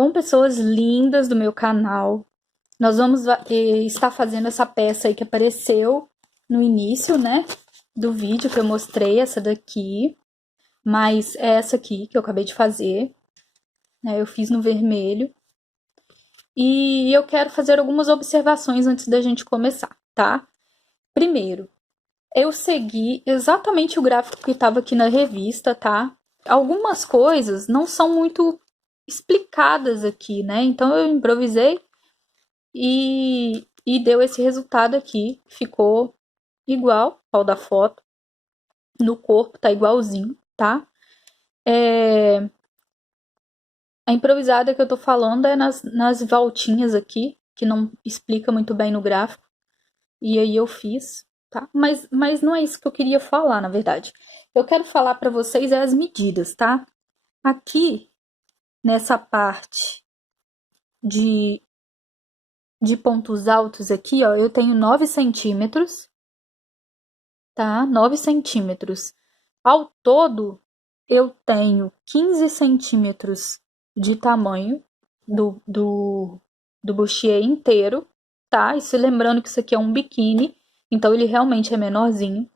Bom, pessoas lindas do meu canal, nós vamos estar fazendo essa peça aí que apareceu no início, né, do vídeo que eu mostrei, essa daqui, mas é essa aqui que eu acabei de fazer, né, eu fiz no vermelho. E eu quero fazer algumas observações antes da gente começar, tá? Primeiro, eu segui exatamente o gráfico que estava aqui na revista, tá? Algumas coisas não são muito explicadas aqui, né? Então eu improvisei e deu esse resultado aqui. Ficou igual ao da foto. No corpo tá igualzinho, tá? A improvisada que eu tô falando é nas voltinhas aqui, que não explica muito bem no gráfico. E aí eu fiz, tá? Mas não é isso que eu queria falar, na verdade. Eu quero falar para vocês as medidas, tá? Aqui, nessa parte de pontos altos aqui, ó, eu tenho 9 centímetros, tá? 9 centímetros. Ao todo, eu tenho 15 centímetros de tamanho do bustier inteiro, tá? E se lembrando que isso aqui é um biquíni, então ele realmente é menorzinho.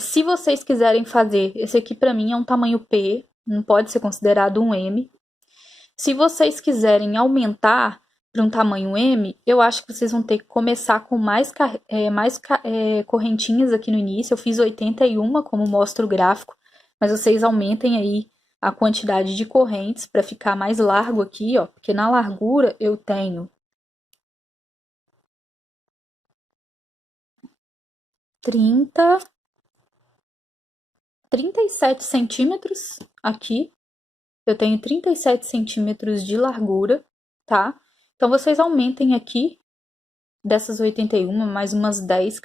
Se vocês quiserem fazer, esse aqui pra mim é um tamanho P, não pode ser considerado um M. Se vocês quiserem aumentar para um tamanho M, eu acho que vocês vão ter que começar com mais correntinhas aqui no início. Eu fiz 81, como mostra o gráfico, mas vocês aumentem aí a quantidade de correntes para ficar mais largo aqui, ó, porque na largura eu tenho 37 centímetros aqui. Eu tenho 37 centímetros de largura, tá? Então, vocês aumentem aqui dessas 81, mais umas 10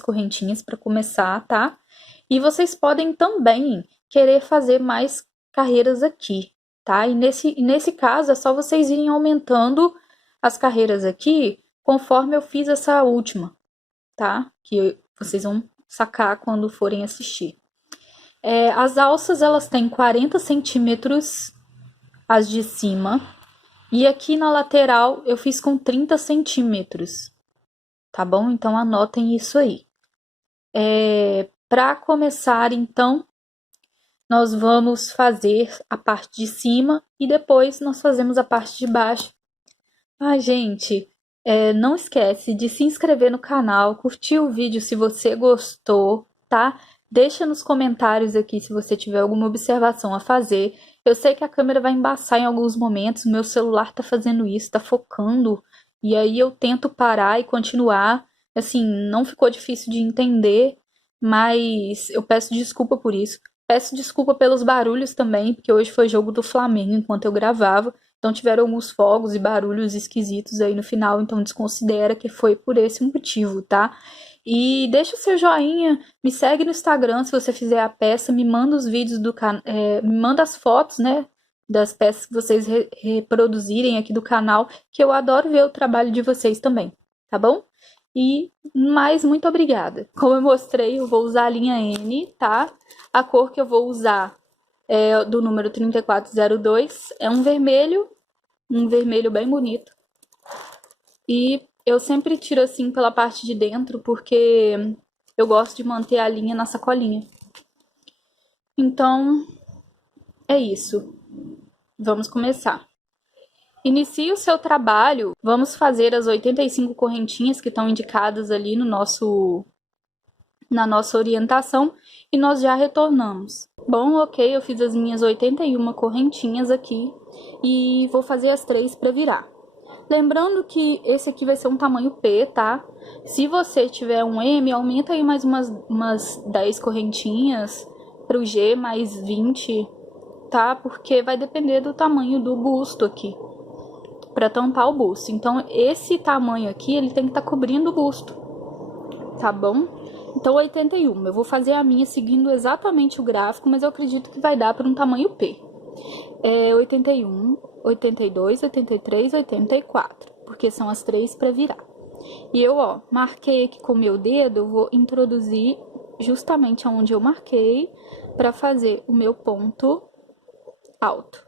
correntinhas para começar, tá? E vocês podem também querer fazer mais carreiras aqui, tá? E nesse caso, é só vocês irem aumentando as carreiras aqui conforme eu fiz essa última, tá? Que vocês vão sacar quando forem assistir. As alças, elas têm 40 centímetros as de cima. E aqui na lateral eu fiz com 30 centímetros. Tá bom? Então anotem isso aí. Para começar, então, nós vamos fazer a parte de cima e depois nós fazemos a parte de baixo. Ah, gente, não esquece de se inscrever no canal, curtir o vídeo se você gostou, tá? Deixa nos comentários aqui se você tiver alguma observação a fazer. Eu sei que a câmera vai embaçar em alguns momentos, o meu celular tá fazendo isso, tá focando, e aí eu tento parar e continuar. Assim, não ficou difícil de entender, mas eu peço desculpa por isso. Peço desculpa pelos barulhos também, porque hoje foi jogo do Flamengo enquanto eu gravava. Então tiveram alguns fogos e barulhos esquisitos aí no final, então desconsidera que foi por esse motivo, tá? E deixa o seu joinha, me segue no Instagram se você fizer a peça, me manda os vídeos me manda as fotos, né, das peças que vocês reproduzirem aqui do canal, que eu adoro ver o trabalho de vocês também, tá bom? E mais muito obrigada. Como eu mostrei, eu vou usar a linha N, tá? A cor que eu vou usar é do número 3402, é um vermelho bem bonito. E eu sempre tiro assim pela parte de dentro, porque eu gosto de manter a linha na sacolinha. Então, é isso. Vamos começar. Inicie o seu trabalho. Vamos fazer as 85 correntinhas que estão indicadas ali no na nossa orientação e nós já retornamos. Bom, ok, eu fiz as minhas 81 correntinhas aqui e vou fazer as 3 para virar. Lembrando que esse aqui vai ser um tamanho P, tá? Se você tiver um M, aumenta aí mais umas 10 correntinhas para o G, mais 20, tá? Porque vai depender do tamanho do busto aqui, para tampar o busto. Então, esse tamanho aqui, ele tem que estar cobrindo o busto, tá bom? Então, 81. Eu vou fazer a minha seguindo exatamente o gráfico, mas eu acredito que vai dar para um tamanho P. 81, 82, 83, 84, porque são as 3 para virar. E eu, ó, marquei aqui com o meu dedo, eu vou introduzir justamente onde eu marquei para fazer o meu ponto alto.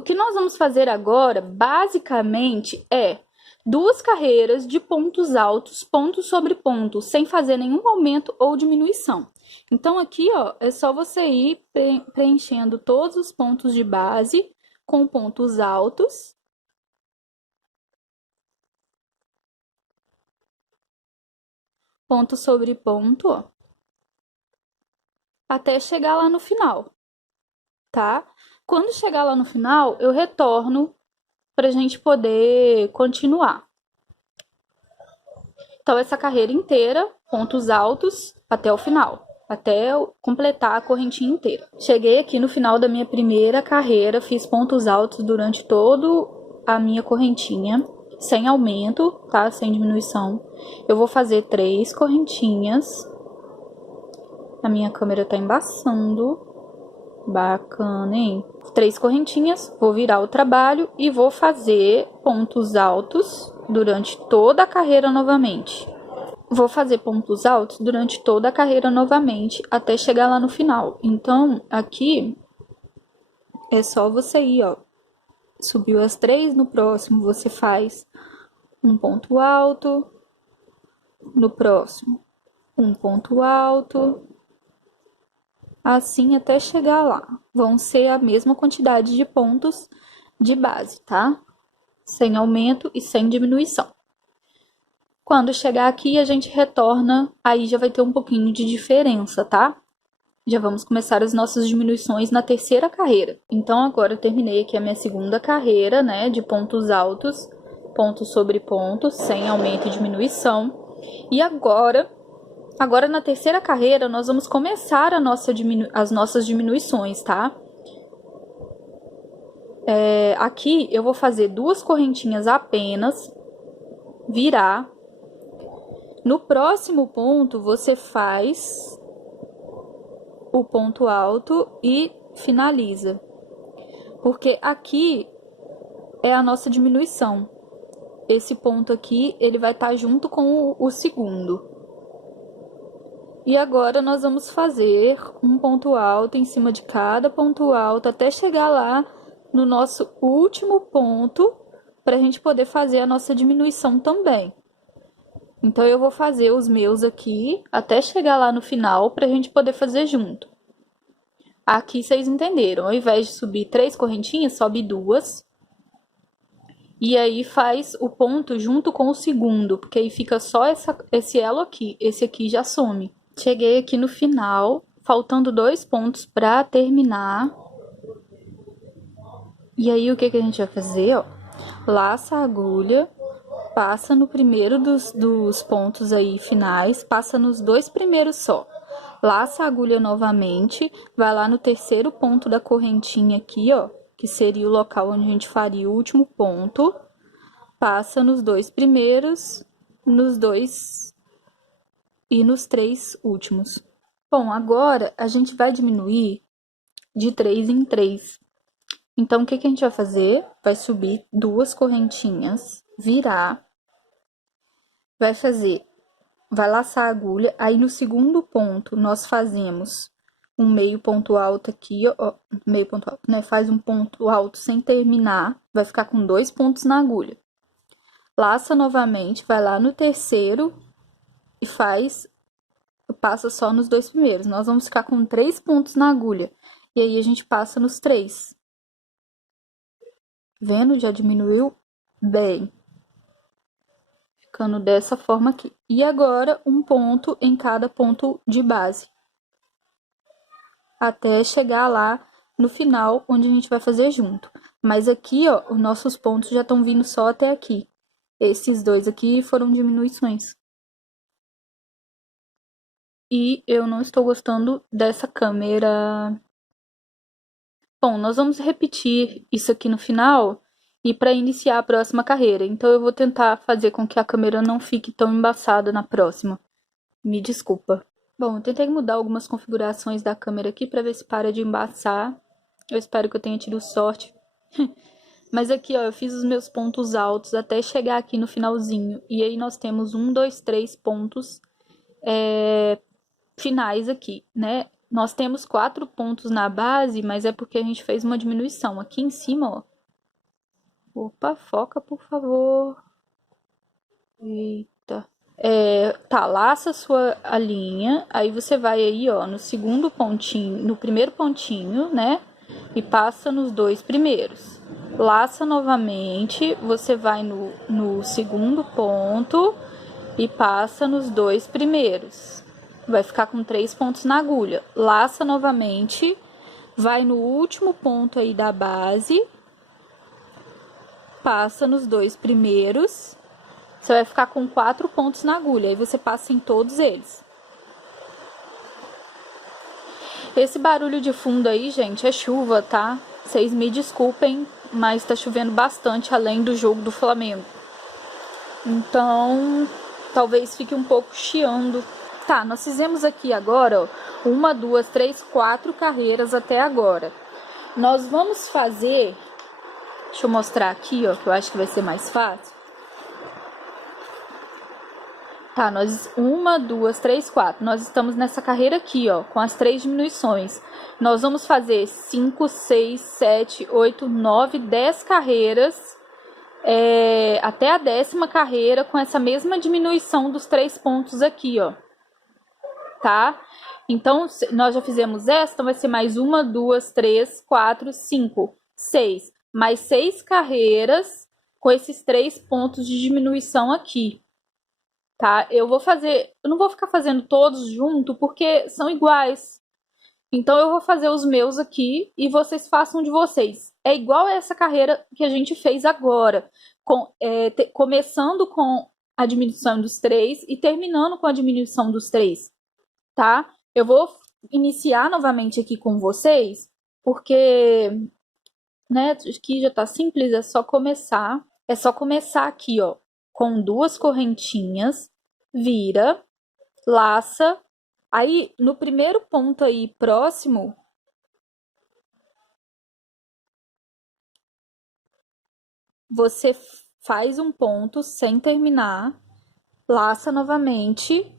O que nós vamos fazer agora, basicamente, é 2 carreiras de pontos altos, ponto sobre ponto, sem fazer nenhum aumento ou diminuição. Então, aqui, ó, é só você ir preenchendo todos os pontos de base com pontos altos. Ponto sobre ponto, ó, até chegar lá no final, tá? Quando chegar lá no final, eu retorno para a gente poder continuar. Então, essa carreira inteira, pontos altos até o final, até eu completar a correntinha inteira. Cheguei aqui no final da minha primeira carreira, fiz pontos altos durante toda a minha correntinha, sem aumento, tá? Sem diminuição. Eu vou fazer 3 correntinhas. A minha câmera tá embaçando. Bacana, hein? 3 correntinhas, vou virar o trabalho e vou fazer pontos altos durante toda a carreira novamente. Vou fazer pontos altos durante toda a carreira novamente, até chegar lá no final. Então, aqui, é só você ir, ó. Subiu as 3, no próximo você faz um ponto alto. No próximo, um ponto alto. Assim até chegar lá. Vão ser a mesma quantidade de pontos de base, tá? Sem aumento e sem diminuição. Quando chegar aqui, a gente retorna, aí já vai ter um pouquinho de diferença, tá? Já vamos começar as nossas diminuições na terceira carreira. Então, agora eu terminei aqui a minha segunda carreira, né, de pontos altos, ponto sobre ponto, sem aumento e diminuição. E agora na terceira carreira, nós vamos começar as nossas diminuições, tá? Aqui eu vou fazer 2 correntinhas apenas, virar. No próximo ponto, você faz o ponto alto e finaliza. Porque aqui é a nossa diminuição. Esse ponto aqui, ele vai estar junto com o segundo. E agora nós vamos fazer um ponto alto em cima de cada ponto alto até chegar lá no nosso último ponto, para a gente poder fazer a nossa diminuição também. Então, eu vou fazer os meus aqui até chegar lá no final, para a gente poder fazer junto. Aqui vocês entenderam, ao invés de subir 3 correntinhas, sobe 2. E aí faz o ponto junto com o segundo, porque aí fica só esse elo aqui, esse aqui já some. Cheguei aqui no final, faltando 2 pontos para terminar. E aí, o que a gente vai fazer, ó? Laça a agulha, passa no primeiro dos pontos aí finais, passa nos 2 primeiros só. Laça a agulha novamente, vai lá no terceiro ponto da correntinha aqui, ó, que seria o local onde a gente faria o último ponto. Passa nos 2 primeiros, nos 2 e nos 3 últimos. Bom, agora a gente vai diminuir de 3 em 3. Então, o que a gente vai fazer? Vai subir 2 correntinhas, virar, vai laçar a agulha, aí no segundo ponto nós fazemos um meio ponto alto aqui, ó, meio ponto alto, né? Faz um ponto alto sem terminar, vai ficar com 2 pontos na agulha. Laça novamente, vai lá no terceiro e passa só nos 2 primeiros. Nós vamos ficar com 3 pontos na agulha. E aí a gente passa nos 3. Vendo? Já diminuiu bem. Ficando dessa forma aqui. E agora, um ponto em cada ponto de base. Até chegar lá no final, onde a gente vai fazer junto. Mas aqui, ó, os nossos pontos já estão vindo só até aqui. Esses 2 aqui foram diminuições. E eu não estou gostando dessa câmera. Bom, nós vamos repetir isso aqui no final e para iniciar a próxima carreira. Então, eu vou tentar fazer com que a câmera não fique tão embaçada na próxima. Me desculpa. Bom, eu tentei mudar algumas configurações da câmera aqui para ver se para de embaçar. Eu espero que eu tenha tido sorte. Mas aqui, ó, eu fiz os meus pontos altos até chegar aqui no finalzinho. E aí nós temos 1, 2, 3 pontos finais aqui, né? Nós temos 4 pontos na base, mas é porque a gente fez uma diminuição. Aqui em cima, ó, Opa, foca, por favor. Eita. Tá, laça a linha, aí você vai aí, ó, no segundo pontinho, no primeiro pontinho, né? E passa nos dois primeiros. Laça novamente, você vai no segundo ponto e passa nos dois primeiros. Vai ficar com 3 pontos na agulha. Laça novamente, vai no último ponto aí da base, passa nos dois primeiros. Você vai ficar com 4 pontos na agulha, aí você passa em todos eles. Esse barulho de fundo aí, gente, é chuva, tá? Vocês me desculpem, mas tá chovendo bastante além do jogo do Flamengo. Então, talvez fique um pouco chiando. Tá, nós fizemos aqui agora, ó, 1, 2, 3, 4 carreiras até agora. Nós vamos fazer... Deixa eu mostrar aqui, ó, que eu acho que vai ser mais fácil. Tá, nós... 1, 2, 3, 4. Nós estamos nessa carreira aqui, ó, com as 3 diminuições. Nós vamos fazer 5, 6, 7, 8, 9, 10 carreiras... até a 10ª carreira com essa mesma diminuição dos 3 pontos aqui, ó. Tá? Então, nós já fizemos essa, então vai ser mais 1, 2, 3, 4, 5, 6. Mais 6 carreiras com esses 3 pontos de diminuição aqui. Tá? Eu não vou ficar fazendo todos junto, porque são iguais. Então, eu vou fazer os meus aqui e vocês façam de vocês. É igual essa carreira que a gente fez agora. Começando com a diminuição dos 3 e terminando com a diminuição dos 3. Tá? Eu vou iniciar novamente aqui com vocês, porque, né, aqui já tá simples, é só começar. É só começar aqui, ó, com 2 correntinhas, vira, laça. Aí, no primeiro ponto aí próximo, você faz um ponto sem terminar, laça novamente,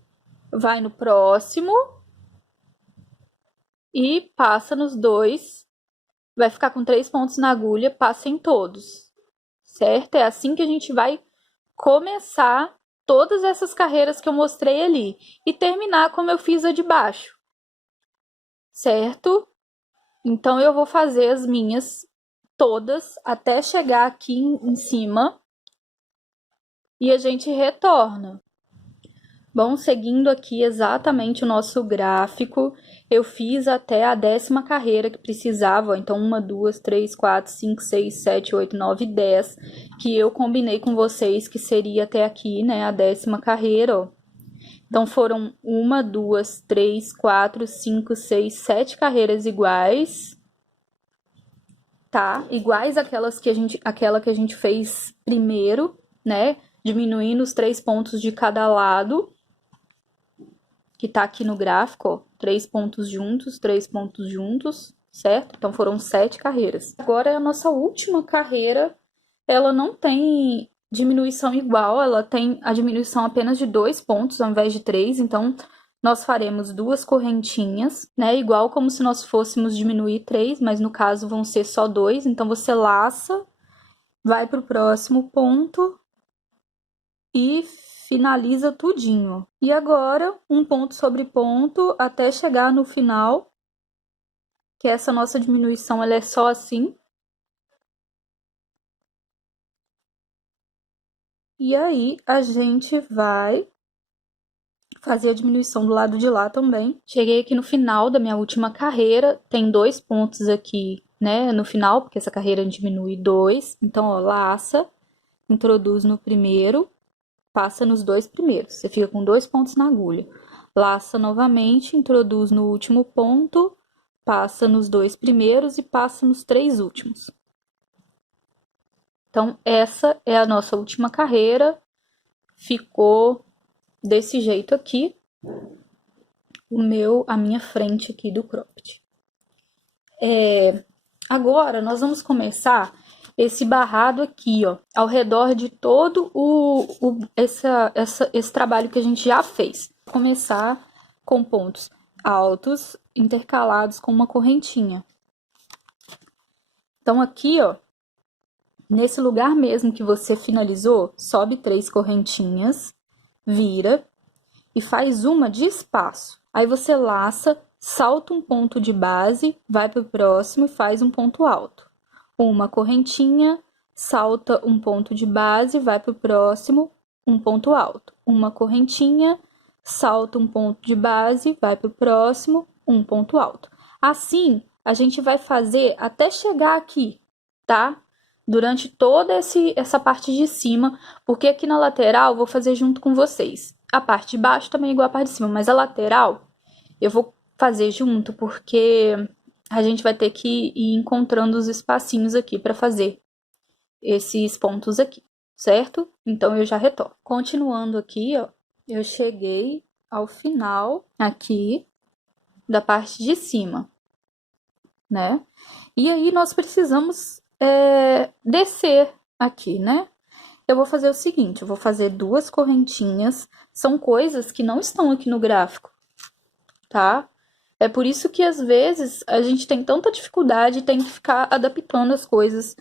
vai no próximo e passa nos 2. Vai ficar com 3 pontos na agulha, passa em todos, certo? É assim que a gente vai começar todas essas carreiras que eu mostrei ali e terminar como eu fiz a de baixo, certo? Então, eu vou fazer as minhas todas até chegar aqui em cima e a gente retorna. Bom, seguindo aqui exatamente o nosso gráfico, eu fiz até a 10ª carreira que precisava, então 1, 2, 3, 4, 5, 6, 7, 8, 9, 10, que eu combinei com vocês que seria até aqui, né, a 10ª carreira, ó. Então foram 1, 2, 3, 4, 5, 6, 7 carreiras iguais, tá? Iguais aquela que a gente fez primeiro, né? Diminuindo os 3 pontos de cada lado, que tá aqui no gráfico, ó, 3 pontos juntos, certo? Então foram 7 carreiras. Agora é a nossa última carreira, ela não tem diminuição igual, ela tem a diminuição apenas de 2 pontos ao invés de 3, então nós faremos 2 correntinhas, né? Igual como se nós fôssemos diminuir 3, mas no caso vão ser só 2, então você laça, vai pro próximo ponto e finaliza tudinho. E agora, um ponto sobre ponto até chegar no final, que essa nossa diminuição ela é só assim. E aí, a gente vai fazer a diminuição do lado de lá também. Cheguei aqui no final da minha última carreira, tem 2 pontos aqui, né, no final, porque essa carreira diminui 2. Então, ó, laça, introduz no primeiro, passa nos 2 primeiros. Você fica com 2 pontos na agulha. Laça novamente, introduz no último ponto, passa nos 2 primeiros e passa nos 3 últimos. Então, essa é a nossa última carreira. Ficou desse jeito aqui, a minha frente aqui do cropped. Agora, nós vamos começar esse barrado aqui, ó, ao redor de todo esse trabalho que a gente já fez. Vou começar com pontos altos intercalados com uma correntinha. Então, aqui, ó, nesse lugar mesmo que você finalizou, sobe 3 correntinhas, vira e faz uma de espaço. Aí você laça, salta um ponto de base, vai para o próximo e faz um ponto alto. Uma correntinha, salta um ponto de base, vai para o próximo, um ponto alto. Uma correntinha, salta um ponto de base, vai para o próximo, um ponto alto. Assim, a gente vai fazer até chegar aqui, tá? Durante toda essa parte de cima, porque aqui na lateral eu vou fazer junto com vocês. A parte de baixo também é igual a parte de cima, mas a lateral eu vou fazer junto porque a gente vai ter que ir encontrando os espacinhos aqui para fazer esses pontos aqui, certo? Então eu já retorno. Continuando aqui, ó, eu cheguei ao final aqui da parte de cima, né? E aí nós precisamos descer aqui, né? Eu vou fazer o seguinte, eu vou fazer 2 correntinhas, são coisas que não estão aqui no gráfico, tá? É por isso que às vezes a gente tem tanta dificuldade e tem que ficar adaptando as coisas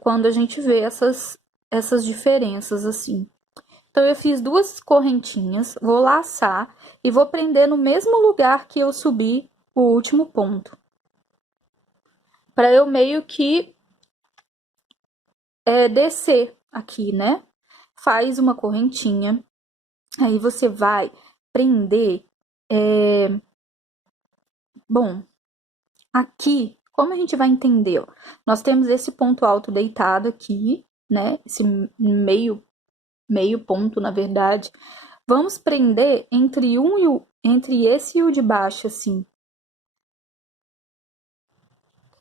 quando a gente vê essas diferenças assim. Então eu fiz 2 correntinhas, vou laçar e vou prender no mesmo lugar que eu subi o último ponto. Para eu meio que descer aqui, né? Faz uma correntinha, aí você vai prender. Bom, aqui, como a gente vai entender? Ó, nós temos esse ponto alto deitado aqui, né? Esse meio ponto, na verdade. Vamos prender entre esse e o de baixo, assim.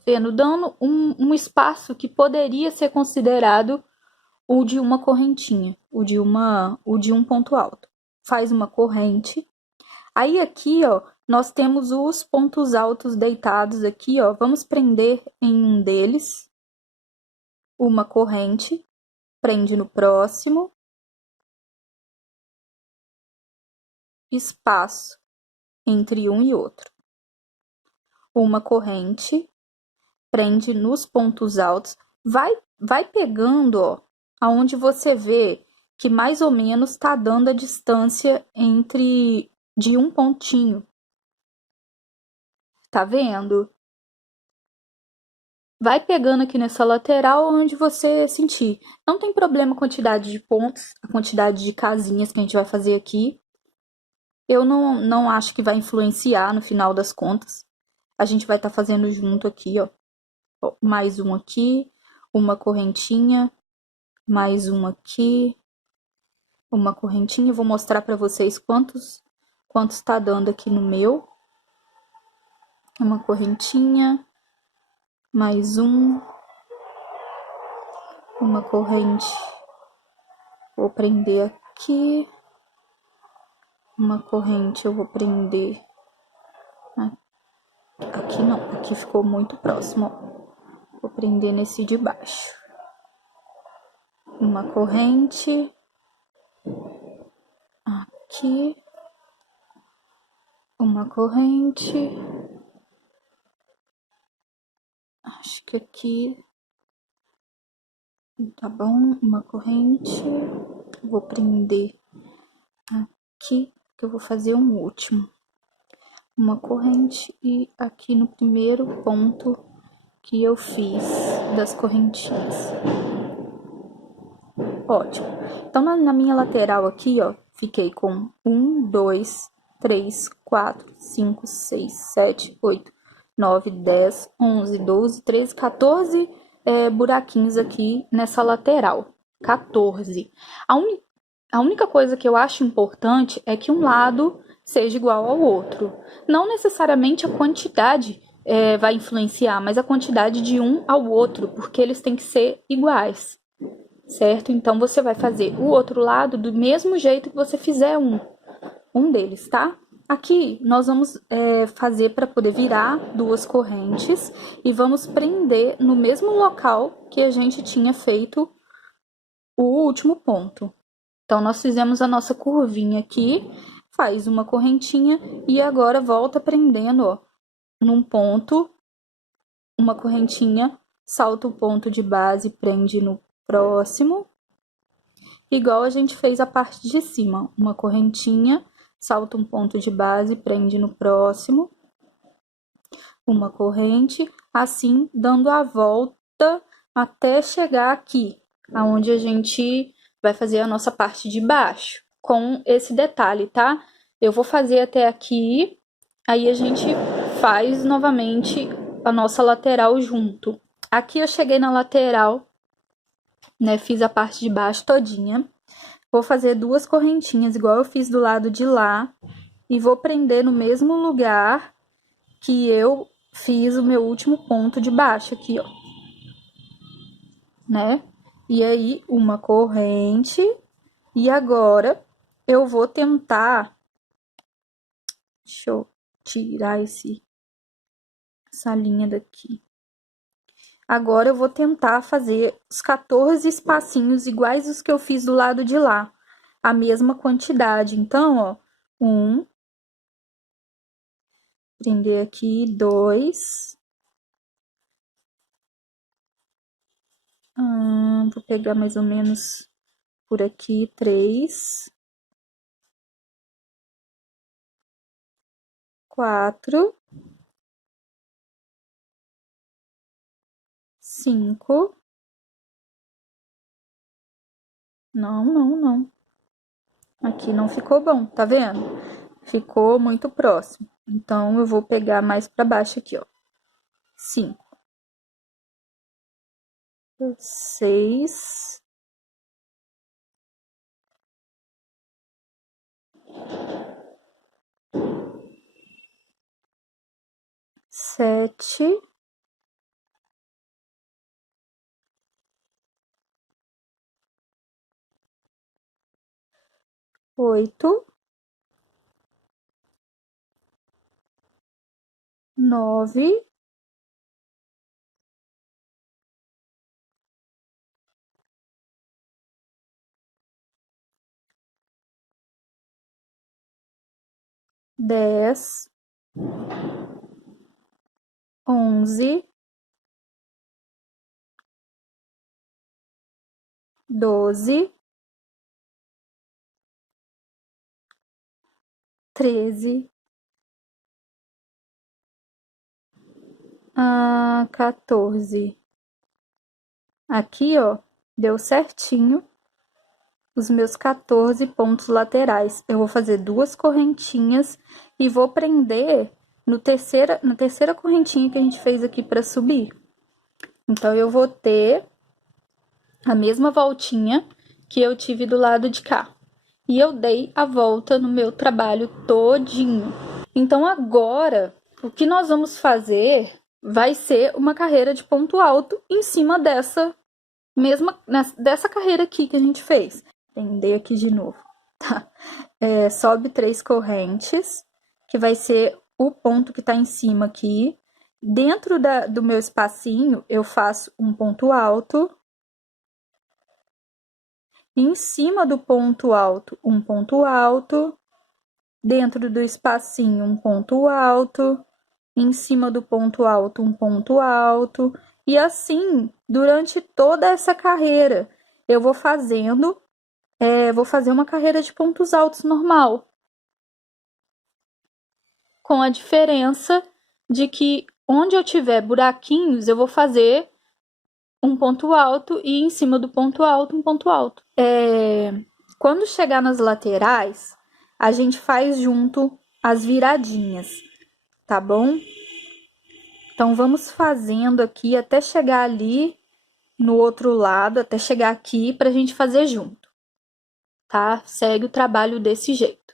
Vendo? Dando um espaço que poderia ser considerado o de uma correntinha, o de um ponto alto. Faz uma corrente. Aí aqui, ó, nós temos os pontos altos deitados aqui, ó. Vamos prender em um deles. Uma corrente. Prende no próximo. Espaço entre um e outro. Uma corrente. Prende nos pontos altos. Vai pegando, ó, aonde você vê que mais ou menos está dando a distância entre de um pontinho. Tá vendo? Vai pegando aqui nessa lateral onde você sentir. Não tem problema a quantidade de pontos, a quantidade de casinhas que a gente vai fazer aqui. Eu não acho que vai influenciar no final das contas. A gente vai estar fazendo junto aqui, ó. Mais um aqui, uma correntinha, mais um aqui, uma correntinha. Eu vou mostrar para vocês quantos está dando aqui no meu. Uma correntinha, mais uma corrente. Vou prender aqui. Uma corrente eu vou prender aqui não, aqui ficou muito próximo, ó. Vou prender nesse de baixo. Uma corrente aqui, uma corrente, acho que aqui tá bom, uma corrente, vou prender aqui, que eu vou fazer um último. Uma corrente e aqui no primeiro ponto que eu fiz das correntinhas. Ótimo. Então, na minha lateral aqui, ó, fiquei com 1, 2, 3, 4, 5, 6, 7, 8, 9, 10, 11, 12, 13, 14 buraquinhos aqui nessa lateral. 14. A única coisa que eu acho importante é que um lado seja igual ao outro. Não necessariamente a quantidade vai influenciar, mas a quantidade de um ao outro, porque eles têm que ser iguais, certo? Então, você vai fazer o outro lado do mesmo jeito que você fizer um deles, tá? Aqui, nós vamos fazer para poder virar 2 correntes e vamos prender no mesmo local que a gente tinha feito o último ponto. Então, nós fizemos a nossa curvinha aqui, faz uma correntinha e agora volta prendendo, ó, num ponto, uma correntinha, salta o ponto de base, prende no próximo, igual a gente fez a parte de cima. Uma correntinha, salta um ponto de base, prende no próximo, uma corrente, assim dando a volta até chegar aqui, aonde a gente vai fazer a nossa parte de baixo, com esse detalhe, tá? Eu vou fazer até aqui, aí a gente faz novamente a nossa lateral junto. Aqui eu cheguei na lateral, né? Fiz a parte de baixo todinha. Vou fazer duas correntinhas, igual eu fiz do lado de lá, e vou prender no mesmo lugar que eu fiz o meu último ponto de baixo aqui, ó. Né? E aí, uma corrente. E agora, eu vou tentar... Deixa eu tirar essa linha daqui. Agora, eu vou tentar fazer os 14 espacinhos iguais os que eu fiz do lado de lá. A mesma quantidade. Então, ó, prender aqui, 2. Vou pegar mais ou menos por aqui, 3. 4. 5. Não. Aqui não ficou bom, tá vendo? Ficou muito próximo. Então, eu vou pegar mais pra baixo aqui, ó. 5. 6. 7. 8. 9. 10. 11. 12. 13. 14. Aqui, ó, deu certinho os meus 14 pontos laterais. Eu vou fazer duas correntinhas e vou prender na terceira correntinha que a gente fez aqui para subir. Então, eu vou ter a mesma voltinha que eu tive do lado de cá. E eu dei a volta no meu trabalho todinho. Então, agora, o que nós vamos fazer vai ser uma carreira de ponto alto em cima dessa carreira aqui que a gente fez. Prender aqui de novo, tá? Sobe 3 correntes, que vai ser o ponto que tá em cima aqui. Dentro do meu espacinho, eu faço um ponto alto. Em cima do ponto alto, um ponto alto. Dentro do espacinho, um ponto alto. Em cima do ponto alto, um ponto alto. E assim, durante toda essa carreira, eu vou fazendo... vou fazer uma carreira de pontos altos normal. Com a diferença de que onde eu tiver buraquinhos, eu vou fazer um ponto alto e em cima do ponto alto, um ponto alto. Quando chegar nas laterais, a gente faz junto as viradinhas, tá bom? Então, vamos fazendo aqui até chegar ali no outro lado, até chegar aqui pra gente fazer junto, tá? Segue o trabalho desse jeito.